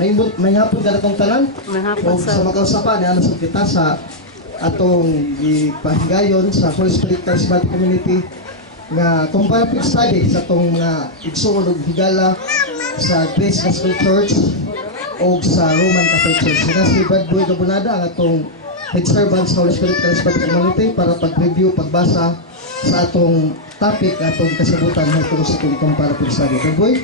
May hapon ka na itong tanan. Mahapon O sa makausapan, sa kita sa atong ipahigayon sa Holy Spirit Charismatic Community nga comparative study sa itong mga igsoon o higala sa Grace Gospel Church o sa Roman Catholic Church. Sina si Brad Boy Gabonada ang atong head servant sa Holy Spirit Charismatic Community para pag-review, pagbasa sa atong topic, atong kasabutan tungkol sa itong comparative study. Brad Boy?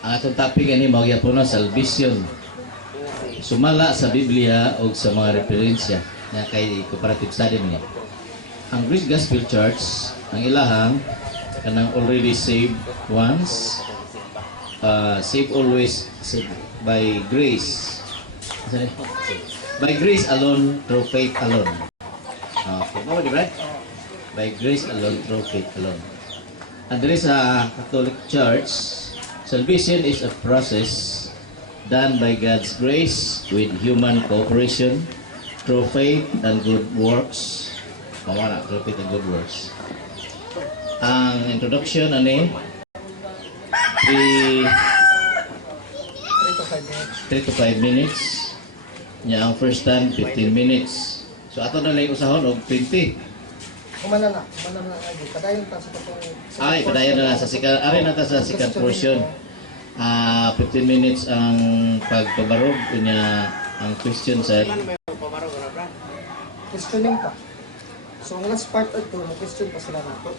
Ang atong topic ani mao gyapon na salvation. Sumala sa Biblia o sa mga referensya na kay comparative study niya. Ang Grace Gospel Church, ang ilahang kanang already saved once, saved always, saved by grace. By grace alone, through faith alone. Okay, mo di ba? By grace alone, through faith alone. And there is a Catholic Church. Salvation is a process done by God's grace with human cooperation through faith and good works. Mawala, through faith and good works. Ang introduction ani 3 to 5 minutes. Nya ang first time 15 minutes. So ato na lang usahon og 20. Kumana na lagi. Padayon ta sa katong Ay, padayon na lang sa second, ari na ta sa second portion. 15 minutes ang pagpabarog kunya ang question sa questioning pa. So ang last part ito, mag-question pa sila nato.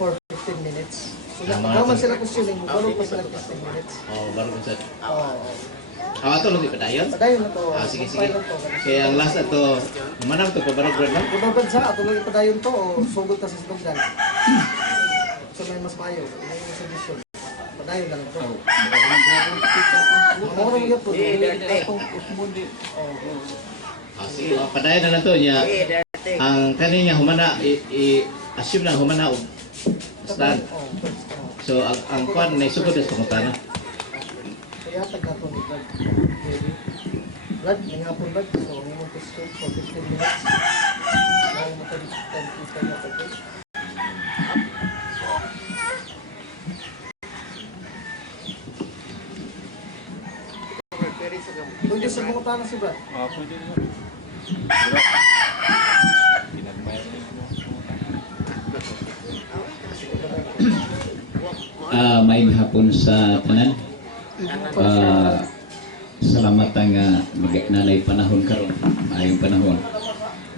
For 15 minutes. So naman sila questioning, magbarog pa sila 15 minutes. barog sa. Oh. Ato lang padayon. Padayon na to. Sige. Kaya ang last ato, manang to pabarog na. Ibabad sa ato lang padayon to o sugod ta sa sugdan. So may mas mayo, may solution. Padayon lang to. Morong gyud to. Sige, padayon na lang to niya. Ang kaninya humana assume na humana og stand. So ang kwan na sugod sa pangutana. Kaya tagnato ni Brad. Brad, may hapon Brad. So may mo question for 15 minutes. May mo tayo 10 people na pagod. Pwede sa mga tanong si Brad? Pwede na. May hapon sa tanan. Salamat ang nanay panahon karon, maayong panahon.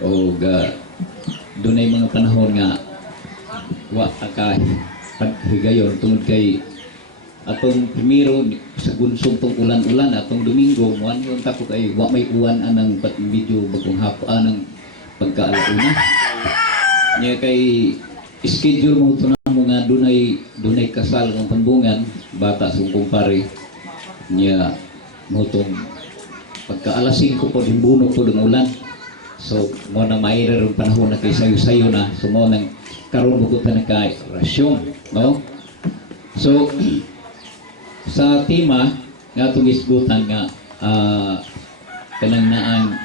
O dunay mga panahon nga wa ka paghigayon tungod kay atong primero sa gunsong tong ulan-ulan atong Domingo mo yung tako kay wa may uwan anang video bagong hapon anang pagkaalauna niya kay schedule mo ito na mga dunay kasal ng pambungan bata sa kumpare niya mo itong pagka-alas 5 po dimbuno po ng ulan so mo na mayroon panahon na kay sayo-sayo na so mo nang karon bugot na kay rasyon no so sa tema nga itong isgutan nga kanang naan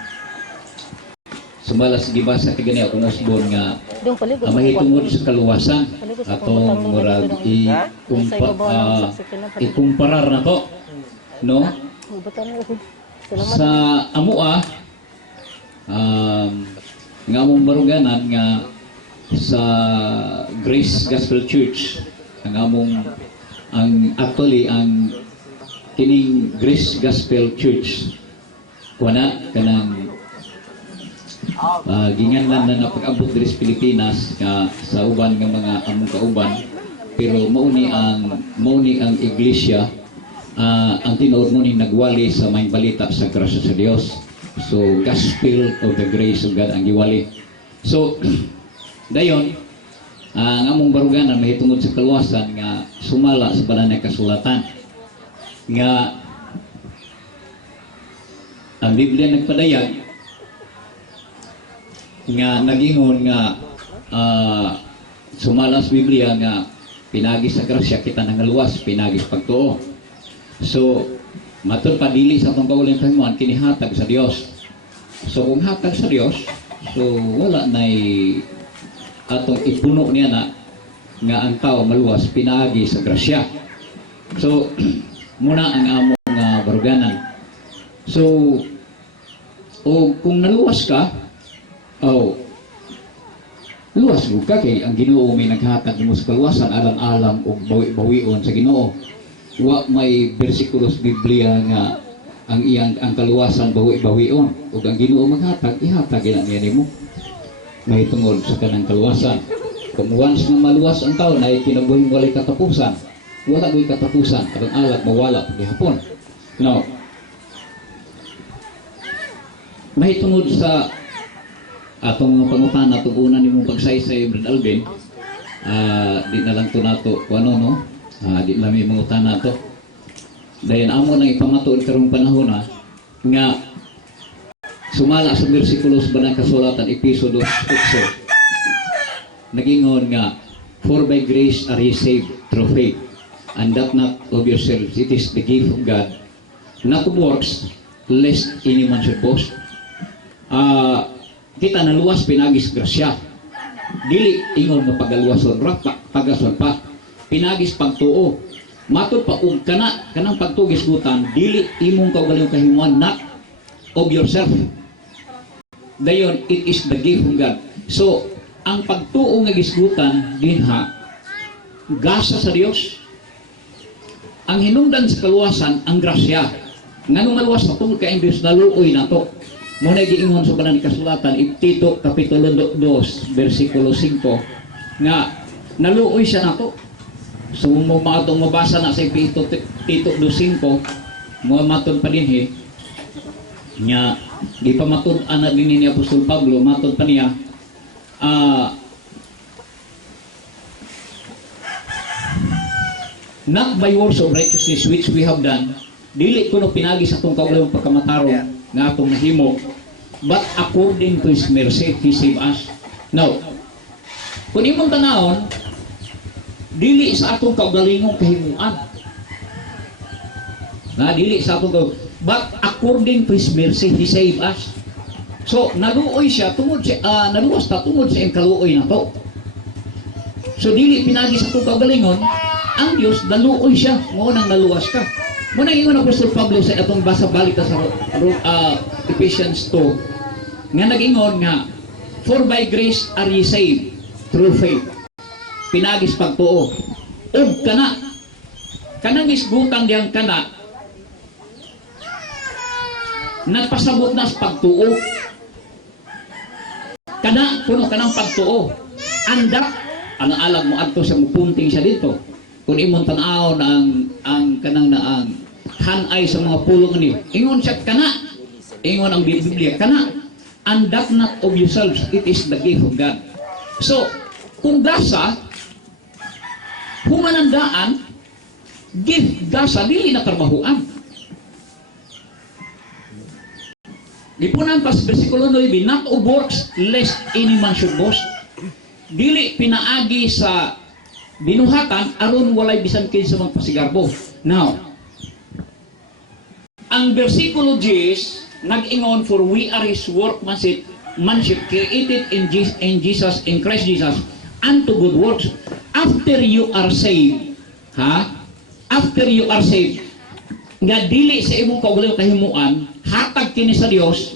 sumalas gibasa kagani akong usbon nga mahitungod sa kaluwasan atong murag ikumparar na to no sa amua nga among baruganan nga sa Grace Gospel Church ang actually ang kining Grace Gospel Church kuana kanang ginganlan na napag-abot diri sa Pilipinas sa uban nga mga among kauban pero mauni ang iglesia ang tinuod mo ni nagwali sa may balita sa grasya sa Dios so gospel of the grace of God ang giwali so dayon ang among baruganan mahitungod sa kaluwasan nga sumala sa banal nga kasulatan nga ang Biblia nagpadayag nga nagingon nga sumala sa Biblia nga pinagi sa grasya kita nangaluwas pinagi sa pagtuo so matud pa dili sa atong kaulang pahimuan kinihatag sa Dios so kung hatag sa Dios so wala nay atong ipuno niya na nga ang tao maluwas pinagi sa grasya. So muna ang among baruganan. So, o kung naluwas ka, luwas mo ka kay ang Ginoo may naghatag nimo sa kaluwasan alang-alang og bawi-bawion sa Ginoo. Wa may bersikulos Biblia nga ang kaluwasan bawi-bawion ug ang Ginoo maghatag ihatag niya nimo. May tungod sa kanang kaluwasan. Kung once na maluwas ang taon ay kinabuhing walay katapusan. Wala ko'y katapusan, alang-alang mawala gihapon. Now, may tungod sa atong pangutana tugunan nimong pagsaysay Brad Alvin, di na lang to nato no, di lang may mangutana to. Dahil amo nang ipamatuod karong panahon nga sumala sa bersikulo sa banang kasulatan Episodo 8 nagingon nga, for by grace are ye saved through faith, and that not of yourselves, it is the gift of God, not of works, lest any man should boast. Kita naluwas pinagis grasya, dili ingon nga pagaluwason ra pagason pa, pinagis pagtuo, matod pa kanang pagtugis gutan, dili imong kaugalingong kahimuan, not of yourself. Dayon, it is the gift of God. So, ang pagtuo nga gisgutan dinha gasa sa Dios. Ang hinungdan sa kaluwasan ang grasya. Nganong maluwas na tungkol kay Diyos naluoy nato. Muna giingon sa banal kasulatan Tito kapitulo 2 bersikulo 5 nga naluoy siya nato. So mo maatong mabasa na sa Tito 2:5 mo matud pa dinhi nya di pa matud ana dinhi ni Apostol Pablo matud pa niya not by works of righteousness which we have done, dili kuno pinagi sa atong kaugalingong pagkamatarong nga atong nahimo, but according to His mercy He saved us. Now, kung imong tanawon, dili sa atong kaugalingong kahimuan, dili sa atong but according to His mercy He saved us. So, naluoy siya tungod siya, naluwas ta tungod sa iyang kaluoy na to. So, dili pinagi sa itong kaugalingon, ang Diyos, naluoy siya, mo nang naluwas ka. Mo nang ingon Apostol Pablo sa itong basa balik sa Ephesians 2, nga nag-ingon nga, for by grace are ye saved through faith. Pinagis pagtuo. Og kanang isgutang diyang nagpasabot na sa pagtuo. Puno kanang pagtuo. Andak, ang alam mo adto sa mupunting siya dito. Kung imong tanaw na ang kanang na ang hanay sa mga pulong ni. Ingon siya ingon ang Biblia and that not of yourselves, it is the gift of God. So, kung gasa, humanandaan, gift gasa, dili na trabahuan. Lipunan pas bersikulo 9, not of works, lest any man should boast. Dili pinaagi sa binuhatan, aron walay bisan kinsa magpasigarbo. Now, ang bersikulo 10, nag-ingon, for we are His workmanship, created in Christ Jesus, unto good works. After you are saved, after you are saved, nga dili sa imong kaugalingong kahimuan, hatag kini sa Dios,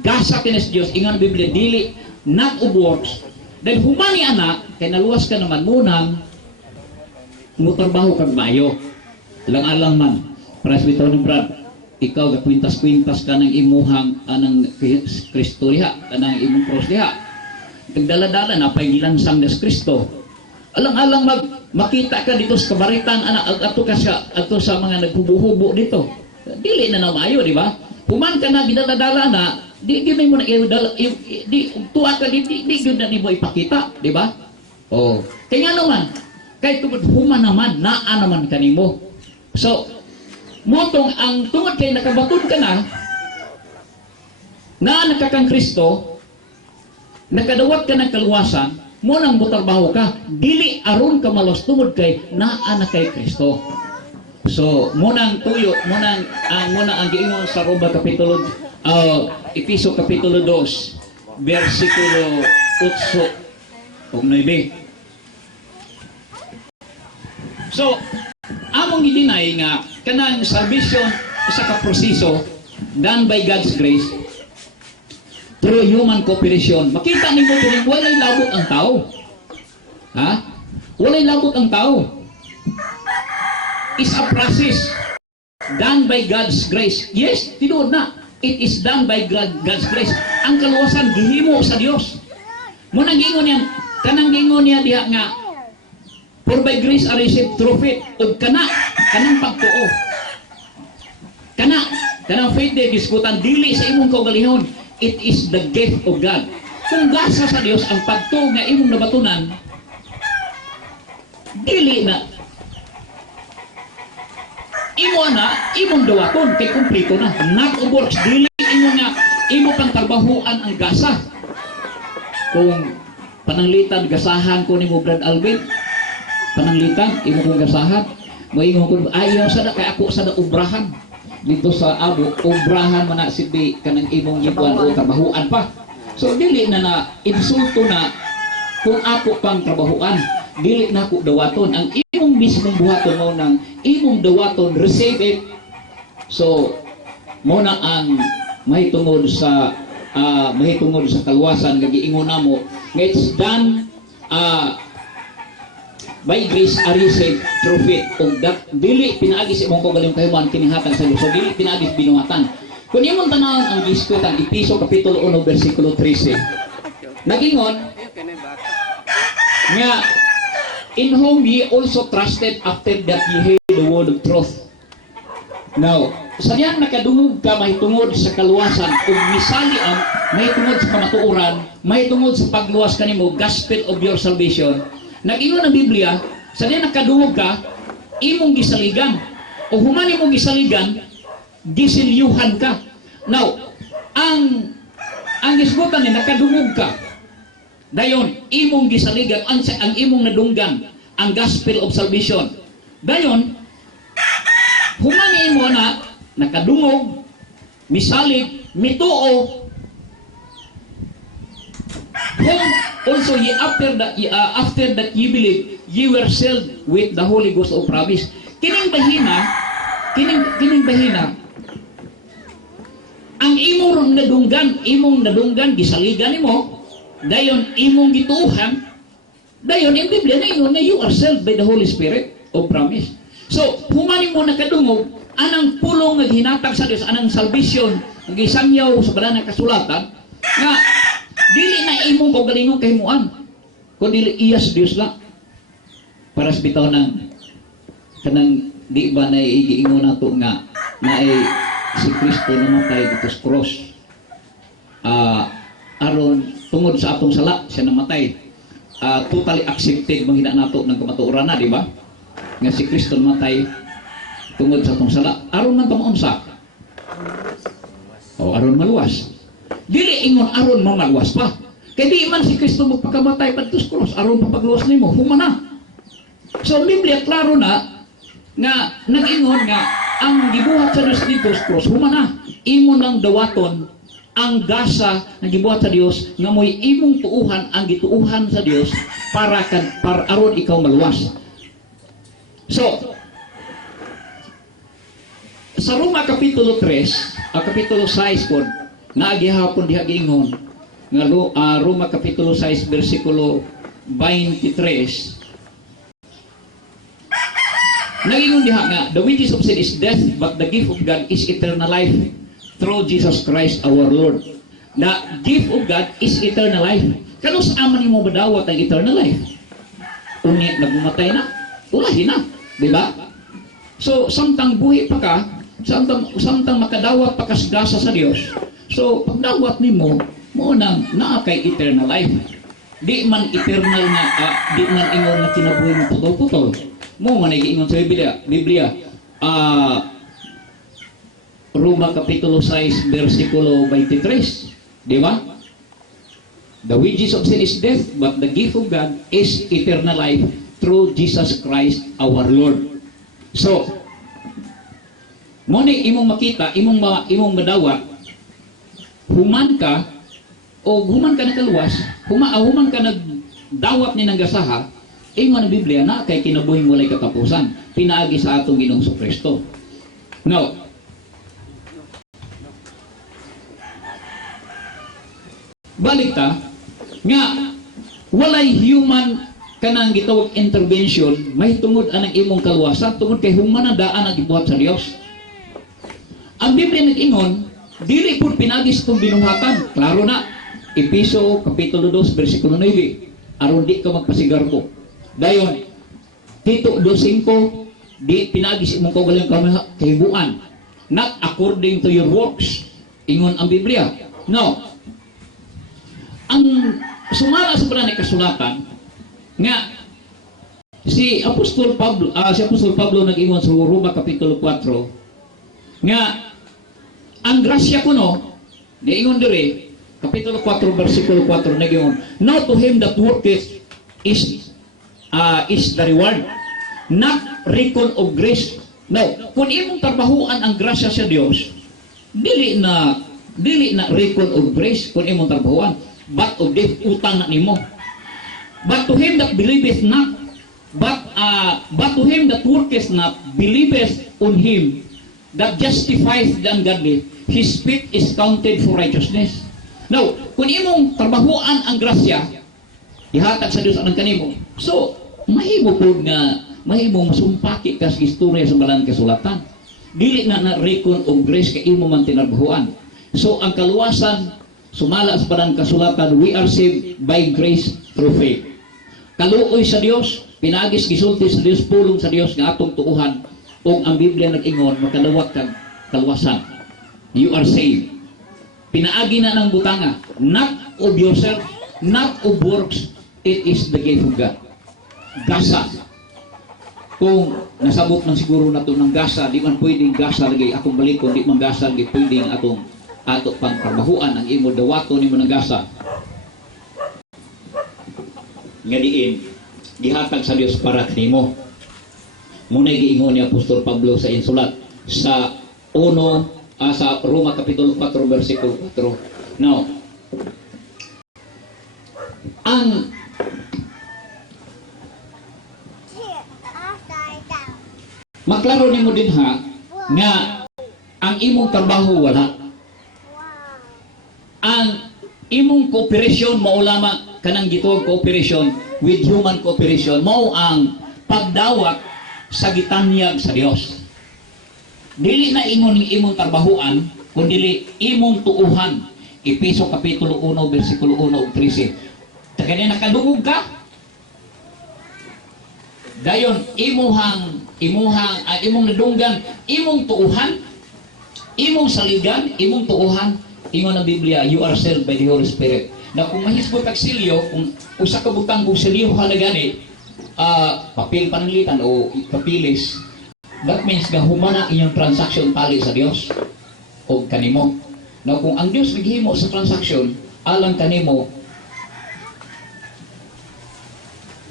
gasa kini sa Dios, ingon Biblia, dili not of works. Dahil humani anak, kay naluwas ka naman munang mutrabaho kag maayo. Alang-alang man, Presbyterian Brad, ikaw gakwintas-kwintas ka ng imuhang anang Kristo liha, kanang imong cross liha. Pagdala-dala na pay gilansang des Kristo. Alang-alang makita ka dito sa kabaritan anak ato sa mga naghubo-hubo dito. Dili na maayo, di ba? Human ka na gidala-dala na, di mo na tuwa ka di gyud na nimo ipakita, di ba? Oh, kaya naman kay tungod human naman naa naman kanimo. So, motong ang tungod kay nakabatod ka na nakakang Kristo, nakadawat ka ng kaluwasan, mo nang mutrabaho ka, dili aron ka malos tungod kay naa na kay Kristo. So, munang tuyo, munang ang giingon sa Roma kapitulo Episo kapitulo 2 versikulo 8 o 9. So, among i-deny nga kanang salvation isa ka proseso done by God's grace through human cooperation. Makita nimo kini walay labot ang tao. Ha? Walay labot ang tao. It's a process done by God's grace. Yes, tinuod na. It is done by God's grace. Ang kaluwasan gihimo sa Dios. Mo nang gingon niya, kanang gingon niya diha nga for by grace are received through faith. Ug kanang pagtuo. Kanang faith day diskutan dili sa imong kaugalingon. It is the gift of God. Kung gasa sa Dios ang pagtuo nga imong nabatunan, dili na imong dawaton kay kumplito na. Not of works, dili imo pang trabahuan ang gasa. Kung pananglitan gasahan ko nimo Brad Alvin, pananglitan imo kong gasahan, moingon ko ayaw sada kay ako sada ubrahan dito sa abo, ubrahan man na sibi kanang imong gibuan o trabahuan pa. So dili na insulto na kung ako pang trabahuan, dili na ako dawaton. Ang imong mismong buhaton mo nang imong dawaton, receive it. So mo na ang mahitungod sa kaluwasan nga giingon namo nga it's done by grace are you saved through faith. Ug that dili pinaagi sa imong kaugalingong kahimuan kinihatag sa Dios. So dili pinaagi binuhatan. Kung imong tanawon ang diskutan Episo kapitulo 1 bersikulo 13. Nagingon nga in whom ye also trusted after that ye heard the word of truth. Now, sa diyan nakadungog ka mahitungod sa kaluwasan ug misali ang mahitungod sa kamatuoran, mahitungod sa pagluwas kanimo gospel of your salvation. Nag-ingon ang Biblia, sa diyan nakadungog ka, imong gisaligan o human imong gisaligan, gisilyuhan ka. Now, ang isgutan ni nakadungog ka. Dayon, imong gisaligan ang imong nadunggan ang gospel of salvation. Dayon, human imo na nakadungog, misalig, mituo. Whom also ye after that ye believe, ye were sealed with the Holy Ghost of promise. Kining bahina, ang imong nadunggan gisaligan nimo, dayon imong gituuhan, dayon ang Biblia na ingon na you are sealed by the Holy Spirit of promise. So, humanin mo nakadungog, anang pulong naghinatag sa Dios, anang salvation, nagisangyaw sa banal na kasulatan, nga dili na imong kaugalingong kahimuan, kundi iyas Dios lang. Para sa bitaw ng kanang di ba na igiingon nato nga na si Kristo namatay dito sa cross. Aron tungod sa atong sala siya namatay. Totally accepted manghina nato ng kamatuoran na, di ba? Nga si Kristo namatay tungod sa atong sala. Aron man tamaunsa. O aron maluwas. Dili ingon aron mamaluwas pa. Kaya di man si Kristo magpakamatay pa dito sa cross, aron papagluwas nimo, human na. So ang Biblia klaro na nga nag-ingon nga ang gibuhat sa Dios dito sa cross, human na. Imo nang dawaton ang gasa na gibuhat sa Dios nga mo'y imong tuuhan ang gituuhan sa Dios para aron ikaw maluwas. So sa Roma kapitulo 3, kapitulo 6 pod naagihapon diha giingon nga Roma kapitulo 6 bersikulo 23. Nagingon diha nga the wages of sin is death, but the gift of God is eternal life through Jesus Christ our Lord. The gift of God is eternal life. Kano sa aman nimo madawat ang eternal life? Unya nagmamatay na, ulahi na, di ba? So samtang buhi pa ka, samtang makadawat pa ka sa gasa sa Dios. So pagdawat nimo mo nang naa kay eternal life. Di man eternal na di man ingon na kinabuhi mo putol-putol. Mo man giingon sa Biblia. Roma kapitulo 6 bersikulo 23, di ba? The wages of sin is death, but the gift of God is eternal life through Jesus Christ our Lord. So, mo ni imong makita, imong madawat, human ka nakaluwas, human ka nagdawat ni nang gasaha, Ingon ang Biblia na kay kinabuhing walay katapusan, pinaagi sa atong Ginoong Kristo. Now, balik ta nga walay human kanang gitawag intervention, may tungod anang imong kaluwasan, tungod kay humana daan ang gibuhat sa Dios. Ang Biblia nag-ingon, dili pud pinagis itong binuhatan. Klaro na, Episo Kapitulo 2, versikulo 9, aron di ka magpasigarbo. Dayon, Tito 2:5, di pinagis imong kaugaling kahibuan, not according to your works. Ingon ang Biblia. No, ang sumala sa pala kasulatan nga si Apostol Pablo nag-ingon sa Roma Kapitulo 4 nga ang grasya kuno niingon dire Kapitulo 4 versikulo 4 nag-ingon, now to him that worketh is the reward, not reckon of grace. Now, kung imong trabahuan ang grasya sa Dios, dili na reckon of grace kung imong trabahuan, but of death, utang na nimo. But to him that believeth not, but to him that worketh not, believeth on him that justifies the ungodly, his faith is counted for righteousness. Now, kung imong trabahuan ang grasya, ihatag sa Dios ang kanimo. So, mahimo po nga, mahimo masumpaki ka sa istorya sa balang kasulatan. Dili na reckon of grace kay imo man tinarbahuan. So, ang kaluwasan, sumala sa balang kasulatan, we are saved by grace through faith. Kaluoy sa Dios, pinagis gisulti sa Dios, pulong sa Dios nga atong tuuhan, kung ang Biblia nag-ingon, makalawat kang kaluwasan. You are saved. Pinaagi na ng butanga, not of yourself, not of works, it is the gift of God. Gasa. Kung nasabot ng siguro na ito ng gasa, di man pwedeng gasa lagi akong balikon, di man gasa lagi pwedeng ato pang trabahuan ang imo dawato ni mo ng gasa. Nga diin, gihatag sa Dios para kanimo. Muna giingon ni Apostol Pablo sa insulat sa sa Roma Kapitulo 4 versikulo 4. Now, ang maklaro nimo din ha nga ang imong trabaho wala. Ang imong cooperation mao lamang kanang gituog cooperation with human cooperation mao ang pagdawat sa gitanyag sa Dios. Dili na imong trabahuan kundi imong tuuhan. Episo Kapitulo 1 versikulo 1 ug 13. Tagani nakadungog ka, dayon imong nadunggan, imong tuuhan, imong saligan, imong tuuhan. Ingon ang Biblia, you are sealed by the Holy Spirit. Na kung mahisgot ang silyo, kung usa ka butang kung silyo ka na gani, papel panlitan o kapilis, that means nga humana inyong transaction tali sa Dios o kanimo. Na kung ang Dios naghimo sa transaction alang kanimo,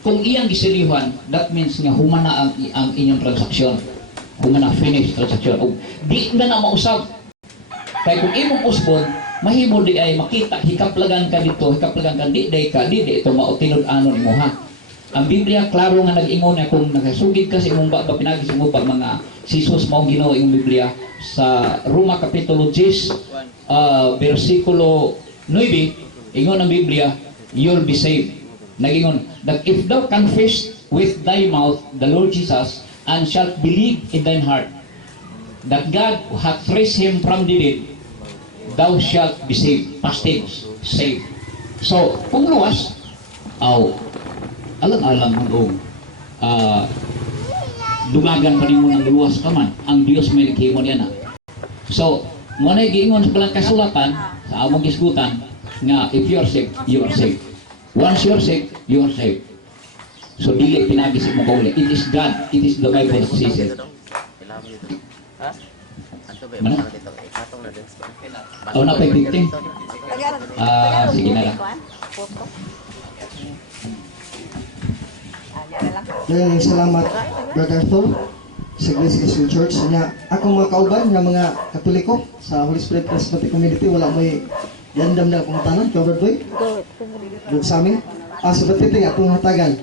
kung iyang gisilihan, that means nga humana ang inyong transaksyon. Humana finish transaction. O di na mausab. Kaya kung imong usbon, mahimo di ay makita, hikaplagan ka dito, hikaplagan ka, di ito mautinod-anon mo ha. Ang Biblia, klaro nga nag-ingon na kung nakasugid ka sa imong baba, pinagis mo pag mga sisos mao Ginoo yung Biblia sa Roma Kapitulo 10, versikulo 9, ingon ang Biblia, you'll be saved. Nag-ingon, that if thou confess with thy mouth the Lord Jesus, and shalt believe in thine heart that God hath raised him from the dead, thou shalt be saved. Past tense, saved. So, kung luwas, alang-alang ang dumagan pa rin mo ng luwas ka man, ang Diyos may naghimo niya na. So, muna giingon sa palang kasulatan, sa among isgutan, nga if you are saved, you are saved. Once you are saved, you are saved. So, dili pinagisip mo kauli. It is God, it is the Bible that says it. Mana? Na pa 15? Sige na lang. Salamat, Brother Arthur, sa Grace Gospel Church. Akong mga kauban na mga Katoliko sa Holy Spirit Charismatic Community, wala may yandam na pangutanan. Covered boy? Good sa amin. Sa batiting atong hatagan.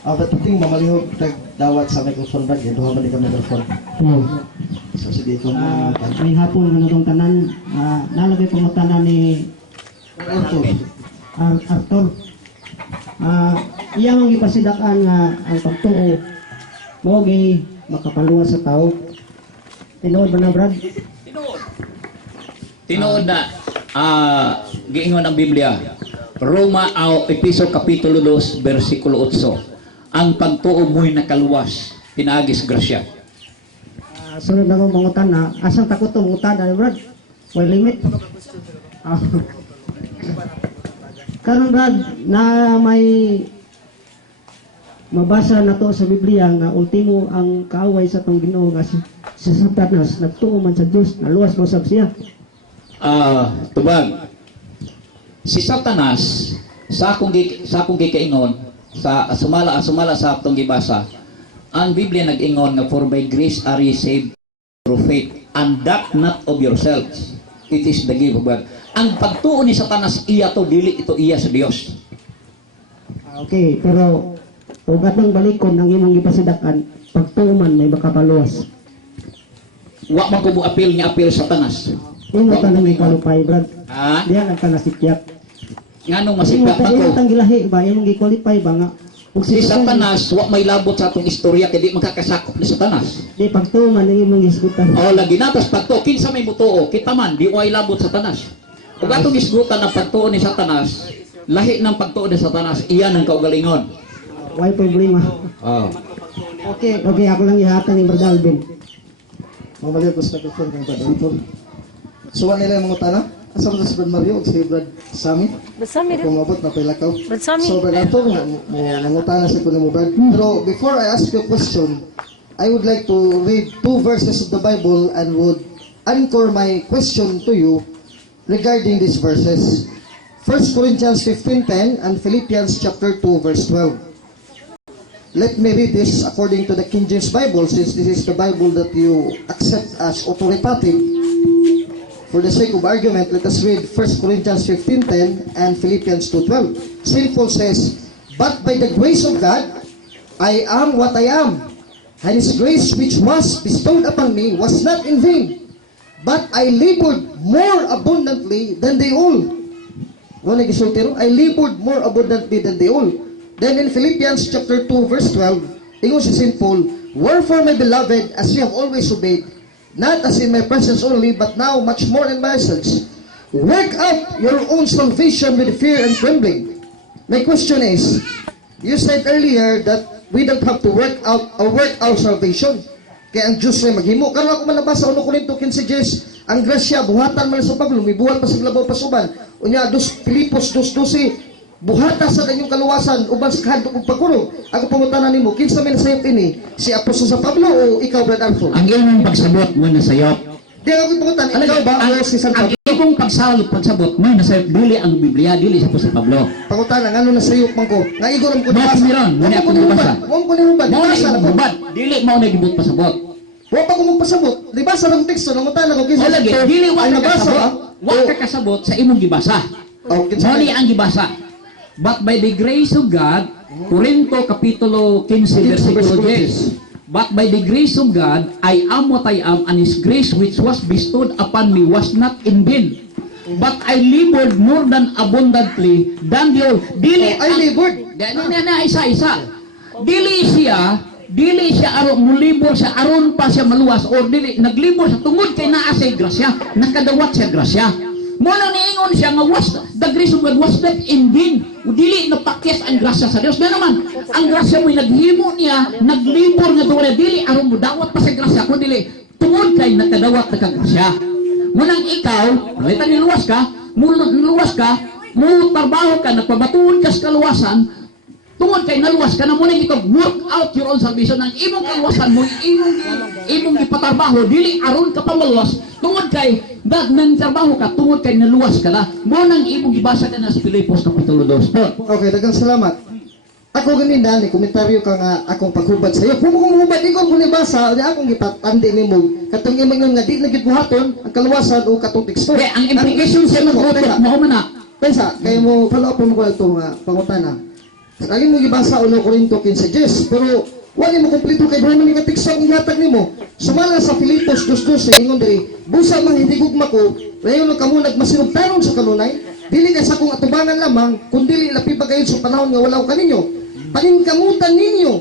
Ba't ating mamalihog dawat sa microphone bag, yan duha man ka microphone. So sige ko May hapon nga nung tanan, nalagay ko mo tanan ni Arthur. Iya ang ipasidakan nga ang pagtuo mo gi makapaluwas sa tao. Tinuod ba na, Brad? Tinuod na, giingon ang Biblia, Roma o Episo Kapitulo 2, versikulo 8. Ang pagtuo mo'y nakaluwas, pinagis grasya. Sunod na mong mangutan na, asang takot to mangutan na, Brad? May limit. Karon Brad, na may mabasa na to sa Biblia nga ultimo ang kaaway sa tong Ginoo nga si Satanas nagtuo man sa Dios, naluwas mo sab siya. Tubag, si Satanas, sa akong gikaingon, sa sumala sa atong gibasa, ang Biblia nag-ingon nga for by grace are ye saved through faith, and that not of yourselves, it is the gift of God. Ang pagtuo ni Satanas, iya to, dili ito iya sa Dios. Okay, pero ug atong balikon ang imong gipasidakan, pagtuo man may makapaluwas. Wa man ko apil nga apil Satanas. Ingo ta nang qualify, Brad. Ha? Diyan ang kanasikyat. Nganong Ingo masikat ta ako? ang gilahi ba imong gi-qualify ba nga ug Si Satanas, wa may labot sa atong istorya, kaya di makakasakop ni Satanas. di pagtuo man ang imong isgutan. O lagi natas pagtuo, kinsa may mutuo, kita man, di way labot Satanas. Kung atong isgutan ang pagtuo ni Satanas, lahi ng pagtuo ni Satanas, iyan ang kaugalingon. Why problema? Oh. Okay, ako lang ihatan ni Brad Alvin. mamalihog ko sa microphone kang Brad Arthur. Suwa nila yung mga tana. Asa mo si Brad Mario o si Brad Sammy? Bersami rin. Kung mabot na pilakaw. Bersami. So Brad Arthur, nangutana sa kuno mo Brad. Pero before I ask you a question, I would like to read 2 verses of the Bible and would anchor my question to you regarding these verses. 1 Corinthians 15:10 and Philippians chapter 2 verse 12. Let me read this according to the King James Bible, since this is the Bible that you accept as authoritative. For the sake of argument, let us read 1 Corinthians 15:10 and Philippians 2:12. St. Paul says, "But by the grace of God, I am what I am, and His grace which was bestowed upon me was not in vain, but I labored more abundantly than they all." Wala gisultiro, I labored more abundantly than they all. Then in Philippians chapter 2 verse 12, ingon si St. Paul, "Wherefore, my beloved, as ye have always obeyed, not as in my presence only, but now much more in my absence, work out your own salvation with fear and trembling." My question is, you said earlier that we don't have to work out our salvation. Kaya ang Diyos ay maghimo. Karon ako malabas sa 1 Corinto 15:10, ang grasya buhatan man sa Pablo, mibuhat pa sa labaw pasuban. Unya Filipos 2:12, buhata sa kanyang kaluwasan uban sa kahadlok ug pagkurong. Ako pangutanan nimo, kinsa may nasayop ini? Si Apostol sa Pablo o ikaw, Brad Arthur? Ang iyong pagsabot mo na sayop. Di ako pangutan, ikaw ba o si San Ang Pablo? iyong pagsabot mo na sayop, dili ang Biblia, dili sa Apostol Pablo. Pangutanan, ano nasayop man ko? Nga igor ang Bakit meron? Muna ako nabasa. Huwag ko nirubad. Mo na Nabasa na iyong ko. hubad, dili mo na gibot pasabot. Huwag pa ko magpasabot. Di ba sa lang teksto, nangutan ako O lagi, dili wa ay ka nabasa ba? kasabot, wa ka kasabot sa imong gibasa. Oh, Mo ni ang gibasa. But by the grace of God, Corinto Kapitulo 15 versikulo 10. But by the grace of God, I am what I am, and His grace which was bestowed upon me was not in vain. But I labored more than abundantly than the old. Dili I labored. isa. Dili siya aron mulibor siya aron pa siya maluwas or dili naglibor sa tungod kay naa siya grasya, nakadawat siya grasya. Mo na niingon siya nga the grace of God was not in vain. Dili napakyas ang grasya sa Dios. Nga naman, ang grasya mo'y naghimo niya, naglibor nga tuwa dili aron mo dawat pa sa grasya kundi dili tungod kay nakadawat na kang grasya. Mo nang ikaw, palitan niluwas ka, mo trabaho ka, nagpabatuon ka sa kaluwasan, tungod kay naluwas ka na muna ito, work out your own salvation. Ang imong kaluwasan mo, imong ipatrabaho, dili aron ka pa maluwas, tungod kay nang trabaho ka, tungod kay naluwas ka na. Mo nang imong ibasa ka na sa Filipos Kapitulo 2. Okay, dagang salamat. Ako ganina, ni komentaryo ka nga akong paghubad sa iyo. Kung kung hubad, ikaw kung nibasa, di akong ipatandi ni mo. Katong imong nga di nagitbuhaton, ang kaluwasan o katong teksto. Kaya ang implication sa mga utot, mo man na. Pensa, kayo mo follow up mo ko itong pangutana. Lagi mo gibasa 1 Corinto 15:10, pero wala mo kompleto kay Brahman ni katiksa kung ihatag nimo. Sumala sa Filipos 2:12 ingon diri, busa man hindi gugma ko, layon kamo nagmasinugtanon sa kanunay, dili ka sa akong atubangan lamang, kundi lapi pa kayo sa panahon nga wala ko kaninyo. Paningkamutan ninyo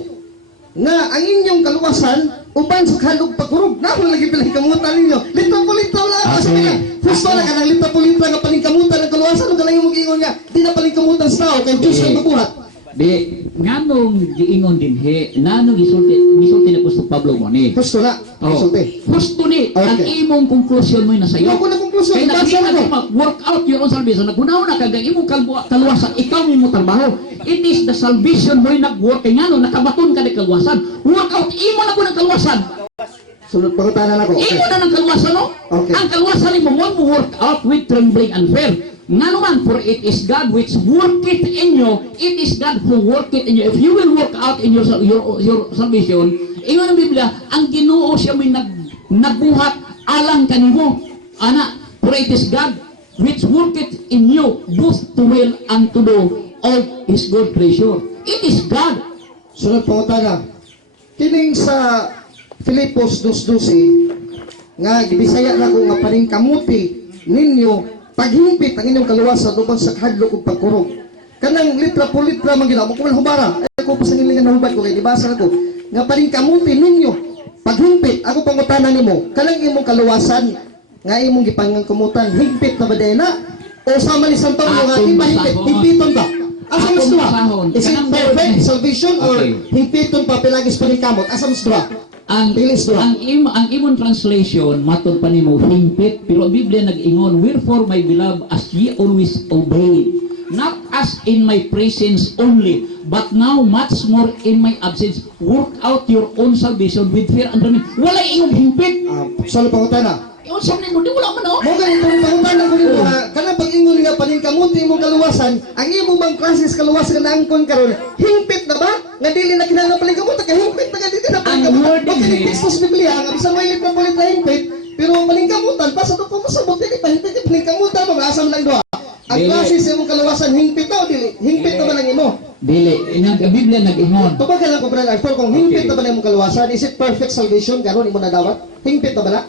nga ang inyong kaluwasan uban sa kalog pagkurog. Naman lagi pinangkamutan ninyo. Lito-pulito lang ako sa mga. Gusto na ka ng lito-pulito nga paningkamutan ng kaluwasan. Ang galang yung mag-ingon nga, di na paningkamutan sa tao kay Diyos ang mabuhat. Di, nganong giingon din he, nanong gisulti na Apostol Pablo mo ni. Gusto na. Sulti. Gusto ni, ang Okay. imong konklusyon mo na sa'yo. Ako na konklusyon. Kaya Basa nakita ko. mo mag-work out your own salvation. Nagunaw na kag imong kaluwasan, ikaw mo trabaho. It is the salvation mo yung nag-work. Kaya nga no, nakabaton ka ng kaluwasan. Work out, imo na ko ng kaluwasan. Sunod pagkutanan ako. Imo na ng kaluwasan, no? Okay. Ang kaluwasan mo mo work out with trembling and fear. Nga naman, for it is God which worketh in you. It is God who worketh in you. If you will work out in your salvation, ingon ang Biblia, ang Ginoo siya may nagbuhat alang kanimo. Ana, for it is God which worketh in you both to will and to do all His good pleasure. It is God. Sunod pangutana. Kining sa Filipos 2:12 nga gibisaya na ko nga paningkamuti ninyo paghimpit ang inyong kaluwasan uban sa kahadlok ug pagkurog. Kanang litra po litra man gina mo kuman hubara. Ay ko pasangilingan na hubad ko kay dibasa na ko nga paningkamuti ninyo paghimpit ako pangutana nimo kanang imong kaluwasan nga imong gipangkamutan higpit na ba na o sama ni Santo nga Akong higpit basahon. higpiton ba? Asa mas Akong duha? basahon. Is it Kanang perfect meron- salvation or Okay. higpiton pa pilagis paningkamot? Asa mas duha? Ang Bilis doon. ang imong translation matud pa nimo himpit, pero ang Biblia nag-ingon, wherefore my beloved, as ye always obey, not as in my presence only, but now much more in my absence, work out your own salvation with fear and trembling. Wala ingong himpit. Solo pangutana. Yung sabi mo, di wala man oh. Mo ganitong pangutana ko nito nga kana pag-ingon nga paningkamuti imong kaluwasan, ang imo bang klases kaluwasan nga naangkon karon, hingpit na ba? Nga dili na kinahanglan paningkamuti kay hingpit na nga dili na Ang paningkamuti. wording Okay, eh. text sa Biblia nga bisan may litra po litra hingpit, pero paningkamutan pa sa to ko sa buti pa hingpit paningkamutan mga asam lang duha. Ang Dili. klases imong kaluwasan hingpit na o dili? Hingpit na ba lang imo? Dili, ang Biblia nag-ingon. Tubagan lang ko brother Arthur kung hingpit na ba na imong kaluwasan, is it perfect salvation karon imo nadawat? Hingpit na ba na?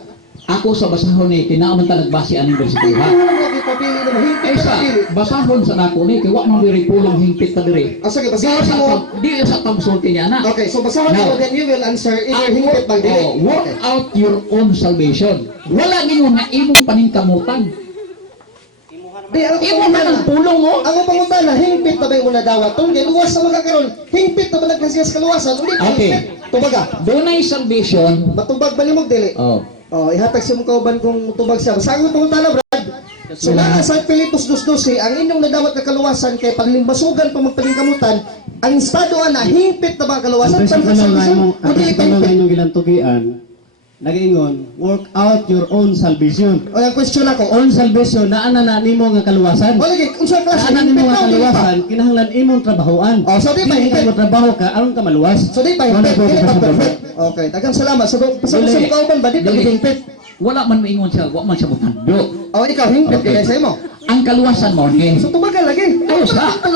Ako sa basahon ni kinaaman ta nagbase aning bersikulo ha. Ano nga gipapili na mo hingpit Ay na sa dili? basahon sa nako ni kay wa man may pulong hingpit ta diri. Asa Di basahan sa mo. di sa pagsulti niya na. Okay, so basahan Now, mo then you will answer either Ang hingpit ba dili. work Okay. out your own salvation. Wala ninyo nga imong paningkamutan. Di ako Imo na ng pulong mo. Ako pangutana, hingpit na ba yung nadawat? Tong kay luwas sa mga karon, hingpit na ba nagkasiyas kaluwasan? Uli ka Okay. hingpit. Tubaga. Dunay salvation. Matubag ba nimog dili? Oh. Oh, ihatag sa mong kauban kung tubag siya. Sa ako pangutana, Brad. So na sa Filipos 2:12, ang inyong nadawat na kaluwasan kay panlimbasugan pa magpaningkamutan, ang estado ana hingpit na ba ang kaluwasan? Ang Perfect salvation? O dili pa hingpit? yung gilantugian, nag-ingon, work out your own salvation. O yung question ako, Own salvation, naana na nimo nga kaluwasan. o lagi, kung sa klase, Naana hingpit nimo na nga o dili pa? kaluwasan, kinahanglan imong trabahoan. Oh, so di pa Dili hingpit? ka mo trabaho ka, aron ka maluwas. So di pa Wala hingpit, po dili pa ka sa perfect. Okay, daghang salamat. So pasok sa Dili. mong kauban ba, di pa Dili. hingpit? Wala man maingon siya, wa man siya mutando. O ikaw, hingpit Okay. kaya sa imo. Ang kaluwasan mo ni So tumagal lagi. Ayos, ha? Ako.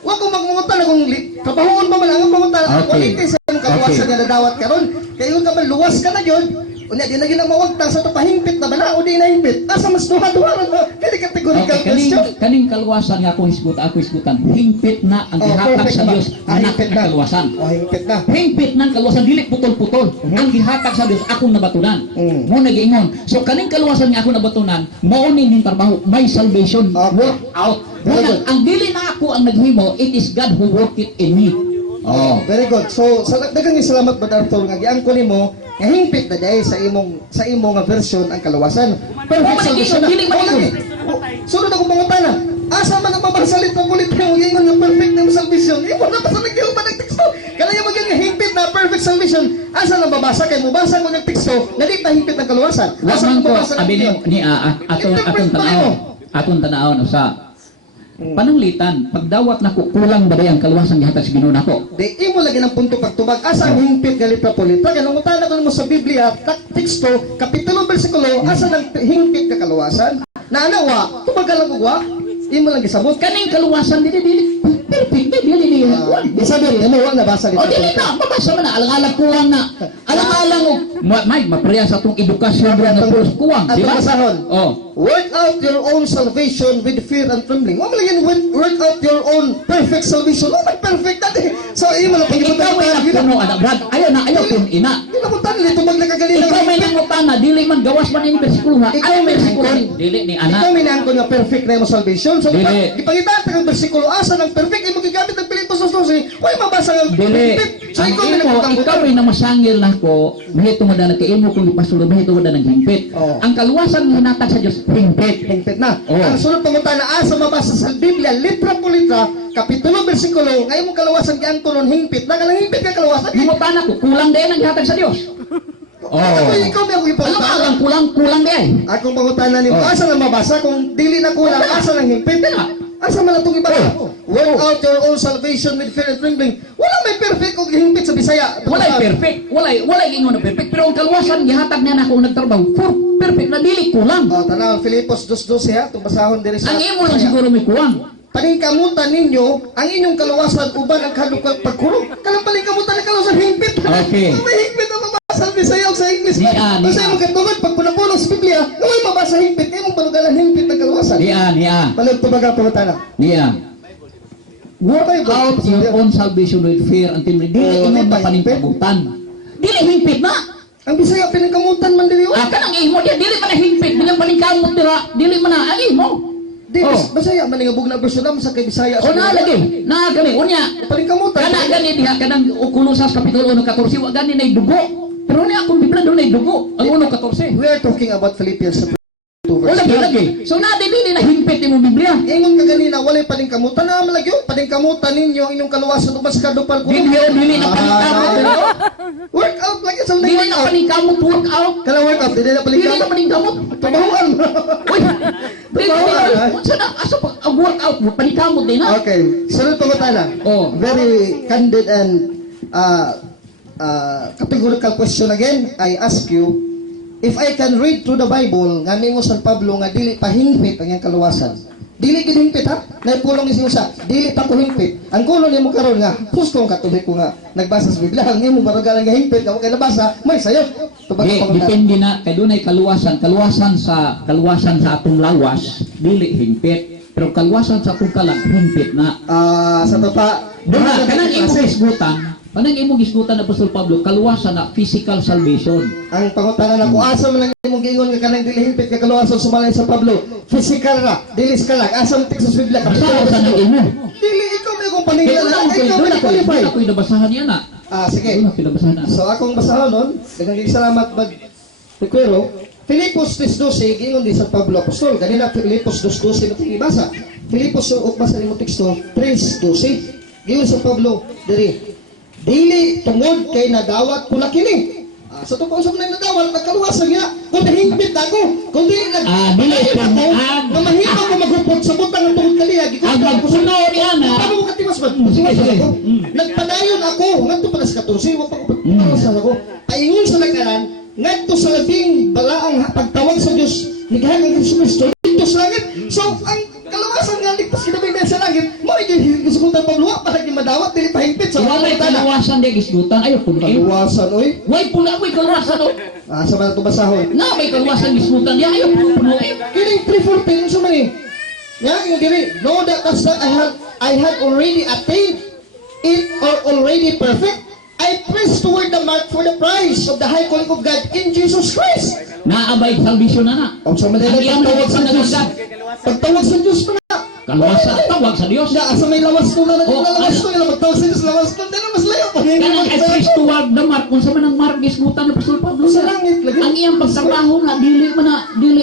Wa ko magmungutan akong trabahoon pa man ang pamunta. Okay. Quality sa imong kaluwasan Okay. nga nadawat karon. Kay ka man luwas ka na gyud. Unya di na gyud mawagtang sa to pahingpit na bala o di na hingpit. Asa mas duha-duha ra kay categorical Okay, kaning, question. kaning kaluwasan nga ako hisgutan, hingpit na ang Oh, gihatag perfect sa na ba? Dios Ah, anak hingpit na na. kaluwasan. O hingpit na. Hingpit ng kaluwasan, dili putol-putol. Ang gihatag sa Dios akong nabatunan. Mo nagiingon. So kaning kaluwasan nga akong nabatunan, mao ning trabaho, may salvation, Okay. work out. Very Muna, good. ang dili na ako ang naghimo, it is God who work it in me. Oh. Very good. So sa daghang salamat Brother Arthur nga giangko nimo nga hingpit na dai sa imong nga version ang kaluwasan. Perfect Wala salvation na. lagi, dili Wala lagi. lagi. Sunod ako pangutana. Asa man ang mabarsalit ng kulit mo ingon nga perfect na salvation. Imo na basta nagdiyo ba nagteksto. Kaya mo nga hingpit na perfect salvation. Asa na babasa kay mubasa mo ng teksto nga di pa hingpit ng kaluwasan. Asa Wasman mo ko, babasa ng abi teksto? ni atong tanaon sa pananglitan, pagdawat nako kulang ba ang kaluwasan gihatag sa Ginoo nako? Di imo lagi ng punto pagtubag asa ang hingpit nga litra po litra kanang utana ko mo sa Biblia teksto kapitulo bersikulo asa nang hingpit ka kaluwasan na anawa tubagal lang ugwa imo lang gisabot Kaning kaluwasan dili perfect na dili ni. Sabi, ano, wala nabasa dito. O dili na, mabasa man na, alang-alang kuwang na. Alang-alang o, may mapreya sa itong edukasyon na pulos kuwang, di ba? Atong basahon. Oh. Work out your own salvation with fear and trembling. Wala lang yan, work out your own perfect salvation. Wala perfect natin. So, iyo mo lang Ikaw may napuno, anak Brad. Ayaw kung ina. Hindi na punta nila, tumag na kagalina. Ikaw may nangutan na, dili man gawas man yung bersikulo ha. Ayaw may bersikulo ni, dili ni Ikaw anak. may nangko nga perfect na yung salvation. So, Dili. ipangita ang versikulo, asa ng perfect, ay magigamit ng Pilipos 2:12. Wala mabasa ng Dili. So, Ang ikaw may imo, nangkutang ikaw may namasangil na ko, mahito mo na nagkaimo kung ipasulo, mahito mo na naghimpit. Oh. Ang kaluwasan mo hinatag sa Diyos, himpit. hingpit na. Oh. Ang sunod pangunta na asa mabasa sa Biblia, litra po litra, kapitulo, versikulo, ngayon mong kalawasan kayang tunon, hingpit. Nagalang hingpit ka kalawasan. Hingutan ako, kulang din ang ihatag sa Diyos. Oh. Ikaw may akong Alam ipangutana. alam, kulang din. Akong pangutana ni asa na mabasa, kung dili na kulang, asa ng hingpit. Asa man itong iba? Work out your own salvation with fear and trembling. Wala may perfect kung hingpit sa Bisaya. Walay perfect, walay ingon na perfect, pero ang kaluwasan gihatag niya na ako nagtrabaho for perfect na dili kulang. Oh, tanaw, Filipos 2:12 ha, itong basahon diri sa... Ang imo lang siguro may kuwang. Paningkamutan ninyo, ang inyong kaluwasan uban ang kalukang pagkulong. Kalang paningkamutan ang kaluwasan hingpit. Okay. May hingpit na mabasa sa Bisaya o sa English. Niya. Basta yung magkatungod, pag punapulong sa Biblia, naway mabasa hingpit, kayo mong palugalan hingpit ng kaluwasan. Niya. Palag tumaga pangutana. Work out your own salvation with fear and trembling. Dili ingon na paningkamutan. Dili himpit na. Ang Bisaya piningkamutan man dili. Kanang imo dia dili man na himpit, dili paningkamot dira, dili man na ang imo. Di, Oh. Bisaya man nga bugna version sa kay Bisaya. O na lagi, na gani unya. Paningkamutan. Kana gani diha kanang Kolosas kapitulo 1:14 wa gani nay dugo. Pero ni akong Biblia do nay dugo. Ang 1:14. We are talking about Philippians 2 O verse 9. lagi. So na dili na himpit imo Biblia. Ingon ka ganina, walay paningkamutan na malagyo. Paningkamutan ninyo inyong kaluwasan uban sa kadupal ko. Dili na paningkamot dira. Work out lagi sa Dili na paningkamot work out. Kala work out, dili na Dili na paningkamot. paningkamot. Tumahuan mo. Uy. Dili na. Unsa na asa pag ang work out mo paningkamot din na. Okay, sunod pangutana. Oh. Very candid and categorical question again. I ask you, if I can read through the Bible, nga ningo San Pablo nga dili pa hingpit ang iyang kaluwasan. Dili gid hingpit ha. Naipulong ising usa, dili pa ko hingpit. Ang kuno nimo karon nga, hustong katuloy ko nga nagbasa sa Biblia, ang imo baragalan nga hingpit kamo kay nabasa, may sayo. Tubag Di, ang pangutana. depende na kay dunay kaluwasan sa atong lawas dili himpit pero kaluwasan sa atong kalag himpit na. Sa tota, Diba, kanang imong gisgutan na Apostol Pablo kaluwasan na physical salvation. ang pangutana na kung asa man lang imong giingon nga kanang dili hingpit ka kaluwasan sumalay sa Pablo, physical ra, dili kalag, asa man tik sa Biblia ka. Basta sa imo. Dili ikaw may kung Ito paningala, lang ikaw may qualify. ko nabasahan niya na. Sige. Ito lang pinabasahan na. So akong basahon nun, daghang salamat rekwero. Filipos 3:12 giingon di sa Pablo apostol. Ganina Filipos 2:12 natin ibasa. Filipos ug basa nimo teksto 3:12. Giingon sa Pablo diri. Dili tungod kay nadawat ko na kini. Sa totoo sa mga nadawat nagkaluwasan niya. Kung nahingpit ako, kung dili dili ako, na mahimo ko maghupot sa butang ng tungod kaliya. Ang magpuno ni Ana. Paano mo katimas ba? Sige. Nagpadayon ako, ngadto pa sa 14, wa pa ko pagpapasan ako. Paingon sa nagkanan, ngadto sa labing balaang pagtawag sa Dios, nighahan ang Kristo dito sa langit. So ang kalawasan nga ligtas kinabigay sa langit, moigi gisukutan Pablo para di madawat dili pahingpit sa Walay kaluwasan di gisgutan ayo puno. Kaluwasan oy. Way pula way kaluwasan o. Sa mga tubasahon. Na may kaluwasan gisgutan di ayo puno. Kining 3:14 unsa man ni? Ya, yung diri, know that I had already attained it or already perfect. I press toward the mark for the prize of the high calling of God in Jesus Christ. Naabay salvation na. O sa madali Ang iyang pagtawag sa Diyos. Pagtawag sa Diyos pa na. Kaluwasan tawag sa Dios. Asa may lawas ko na Oh, lawas ko. Yung pagtawag sa Diyos, lawas ko. Dahil mas layo pa. Kanang I press toward the mark kung sa man ang mark gisgutan ni Apostol Pablo Sa langit lagi. ang iyang pagtrabaho na dili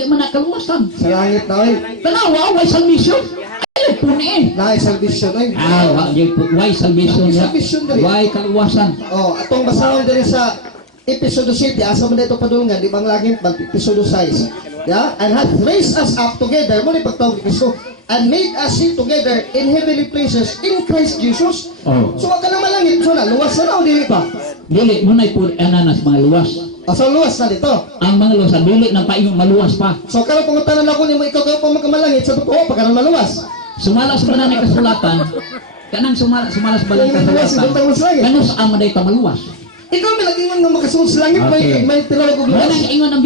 man na kaluwasan. Sa langit na oy. Tanawa way salvation. Ayo puni. Na salvation oy. Why salvation ya? Salvation dali. Why kaluwasan? Atong basahon diri sa episode 7, asa man dito padulungan, di bang langit bang episode 6. Yeah, and had raised us up together, mo ni pagtawag ni Kristo, and made us sit together in heavenly places in Christ Jesus. Oh. So wag ka na malangit, so na luwas na o dili pa. Dili mo na po ananas mga luwas. So luwas na dito. Ang mga luwas dili nang paingong maluwas pa. So karon pangutanan ako nimo ikaw kayo pa magkamalangit sa totoo pa ka na maluwas. Sumala sa banang kasulatan, kanang sumala sa banang kasulatan. Kanus amo day pamaluwas. Ikaw may nag-ingon nga makasunod sa langit, Okay. may tinawag ko Kanang ingon ang